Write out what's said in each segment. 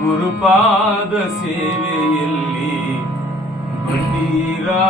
ಗುರುಪಾದ ಸೇವೆಯಲ್ಲಿ ಬಂದೀರಾ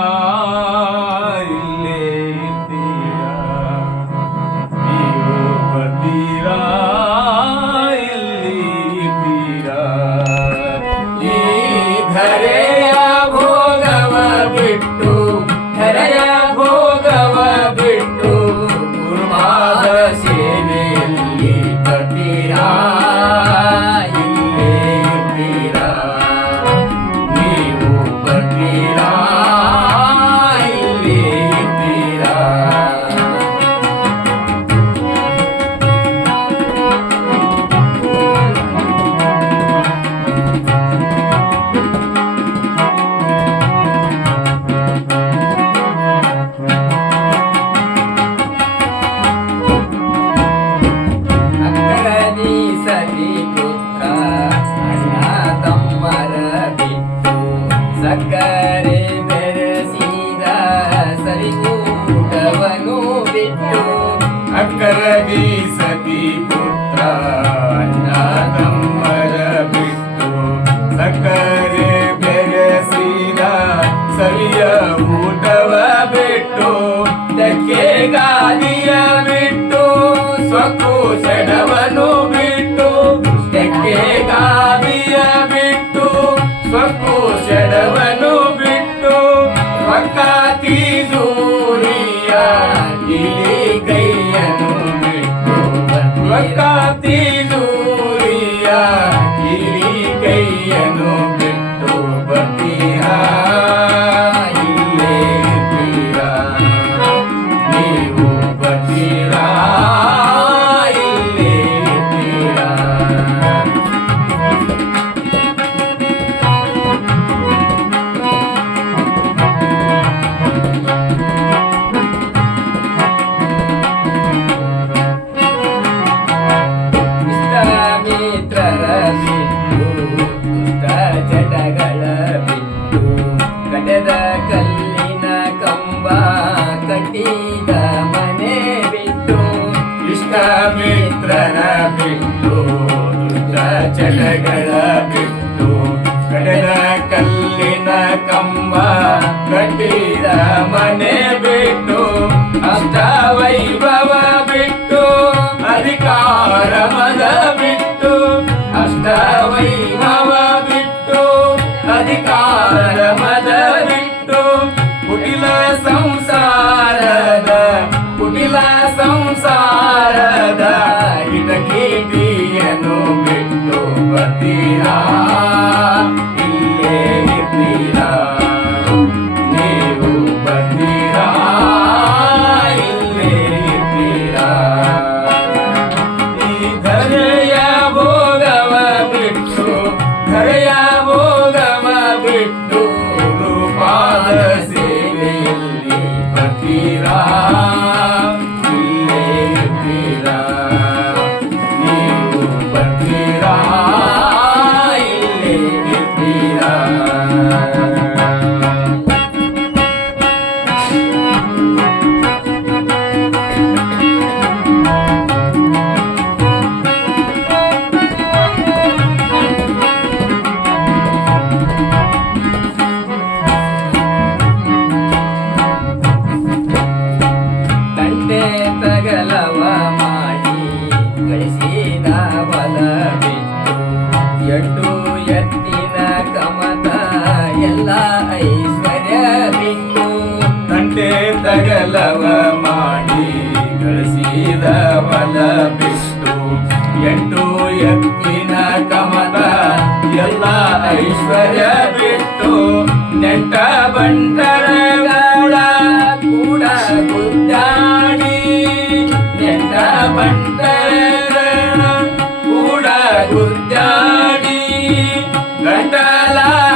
సతీ పుత్ర. ನಿನ್ನ ಮನೆ ಬಿಟ್ಟು ಇಷ್ಟ ಮಿತ್ರನ ಬಿಟ್ಟು ದುಷ್ಟ ಚಟಗಳ ಬಿಟ್ಟು, ಕಡಲ ಕಲ್ಲಿನ ಕಂಬ ಕಟ್ಟಿದ ಮನೆ ಬಿಟ್ಟು ಅಷ್ಟ ಎಲ್ಲ ಐಶ್ವರ್ಯವಿತ್ತು ತಂಟೆ ತಗಲವ ಮಾಡಿ ಗಳಿಸಿದವಲ ಬಿಟ್ಟು ಎಂಟು ಎತ್ತಿನ ಕಮಲ ಎಲ್ಲ ಐಶ್ವರ್ಯ ಬಿಟ್ಟು ನೆಟ್ಟ ಬಂಡ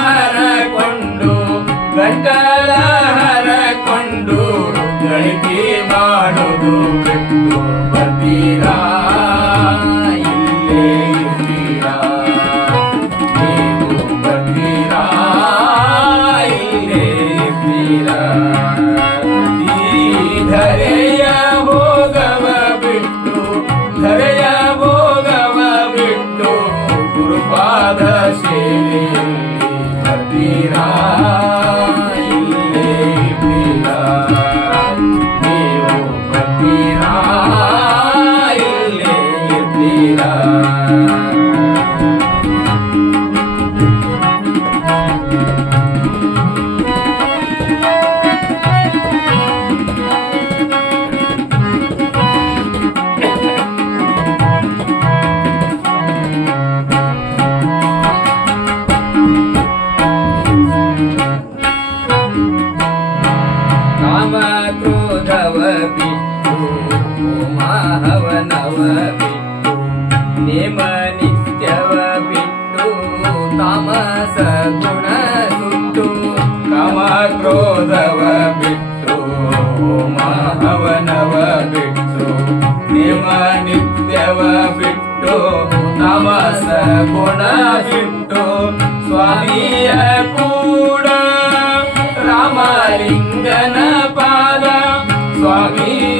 ಹರಕೊಂಡು ಗಂಟಲ ಹರಕೊಂಡು ಗಳಿಕೆ ಮಾಡೋದು Shri Ram. ಸದ್ಗುಣ ಸುಟ್ಟು ಕಾಮ ಕ್ರೋಧವ ಬಿಟ್ಟು ಮಹವನವ ಬಿಟ್ಟು ನಿಮ ನಿತ್ಯವ ಬಿಟ್ಟು ನಮಸ ಗುಣ ಬಿಟ್ಟು, ಸ್ವಾಮಿಯ ಕೂಡ, ರಾಮಲಿಂಗನ ಪಾದ, ಸ್ವಾಮಿ